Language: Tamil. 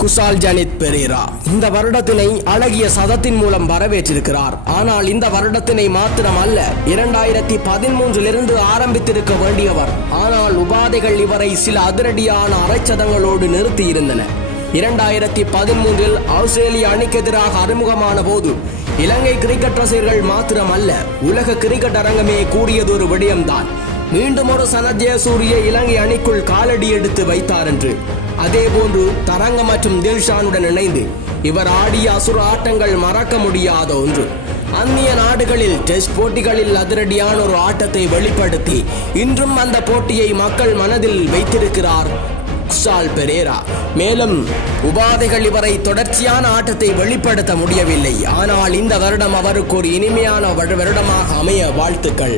குசால் ஜனித் பெரேரா இந்த வருடத்தினை அழகிய சதத்தின் மூலம் வரவேற்றிருக்கிறார். ஆனால் இந்த வருடத்தினை மாத்திரம் அல்ல, 2013 ஆரம்பித்திருக்க வேண்டியவர். ஆனால் உபாதைகள் இவரை சில அதிரடியான அரைச்சதங்களோடு நிறுத்தியிருந்தன. 2013 ஆஸ்திரேலிய அணிக்கு எதிராக அறிமுகமான போது இலங்கை கிரிக்கெட் ரசிகர்கள் மாத்திரமல்ல, உலக கிரிக்கெட் அரங்கமே கூறியதொரு விடயம்தான், மீண்டும் ஒரு சனத் ஜெயசூரிய இலங்கை அணிக்குள் காலடி எடுத்து வைத்தார் என்று. அதே போன்று தரங்க மற்றும் தில்ஷானுடன் இணைந்து இவர் ஆடிய அசுர ஆட்டங்கள் மறக்க முடியாத ஒன்று. அந்நிய நாடுகளில் டெஸ்ட் போட்டிகளில் அதிரடியான ஒரு ஆட்டத்தை வெளிப்படுத்தி இன்றும் அந்த போட்டியை மக்கள் மனதில் வைத்திருக்கிறார் குசால் பெரேரா. மேலும் உபாதைகள் இவரை தொடர்ச்சியான ஆட்டத்தை வெளிப்படுத்த முடியவில்லை. ஆனால் இந்த வருடம் அவருக்கு ஒரு இனிமையான வருடமாக அமைய வாழ்த்துக்கள்.